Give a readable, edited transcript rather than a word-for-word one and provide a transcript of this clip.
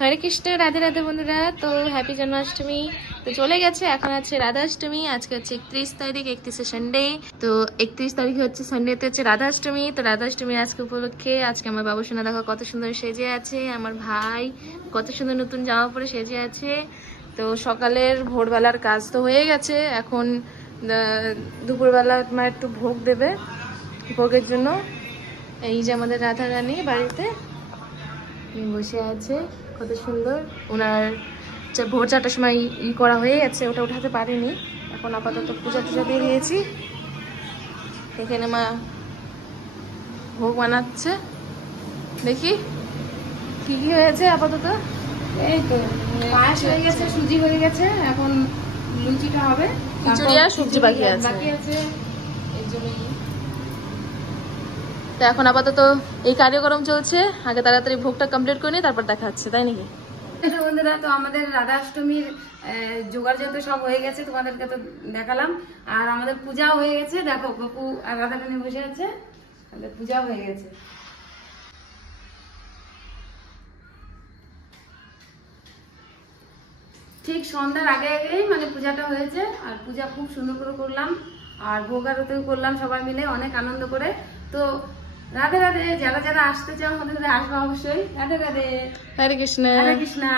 হরে কৃষ্ণ, রাধে রাধে বন্ধুরা। তো হ্যাপি জন্মাষ্টমী তো চলে গেছে, এখন আছে রাধাষ্টমী। আজকে হচ্ছে 31 তারিখ, 31শে সানডে। তো 31 তারিখে হচ্ছে সানডেতে হচ্ছে রাধাষ্টমী। তো রাধাষ্টমী আজকে উপলক্ষে আজকে আমার বাবু সোনা দেখো কত সুন্দর সেজে আছে, আমার ভাই কত সুন্দর নতুন জামা পরে সেজে আছে। তো সকালের ভোরবেলার কাজ তো হয়ে গেছে, এখন দুপুরবেলা মা একটু ভোগ দেবে। ভোগের জন্য এই যে আমাদের রাধা রানী বাড়িতে বসে আছে, কত সুন্দর। ওনার ভোর 4টার সময় করা হয়ে গেছে, ওটা উঠাতে পারিনি। এখন আপাতত পূজা টুজা দিয়ে দিয়েছি। এখানে মা ভোগ বানাচ্ছে, দেখি কি কি হয়েছে। আপাতত এই তো পায়েস হয়ে গেছে, সুজি হয়ে গেছে, এখন লুচিটা হবে, খিচুড়ি আর সবজি বাকি আছে। এই জন্যই তো এখন আপাতত এই কার্যক্রম চলছে, আগে তাড়াতাড়ি ভোগটা কমপ্লিট করে নিই, তারপর দেখা হচ্ছে, তাই নাকি? বন্ধুরা, তো আমাদের রাধাষ্টমীর জোগাড় যেহেতু সব হয়ে গেছে, তোমাদেরকে তো দেখালাম। আর আমাদের পূজাও হয়ে গেছে, দেখো গপু আর রাধারানী বসে আছে, আমাদের পূজাও হয়ে গেছে। ঠিক সন্ধ্যার আগে আগেই মানে পূজাটা হয়েছে, আর পূজা খুব সুন্দর করে করলাম, আর ভোগ আরতিও করলাম সবাই মিলে অনেক আনন্দ করে। তো রাধে রাধে, যারা যারা আসতে চাও আমাদের সাথে আসবে অবশ্যই। রাধে রাধে, হরে কৃষ্ণ। হরে কৃষ্ণা।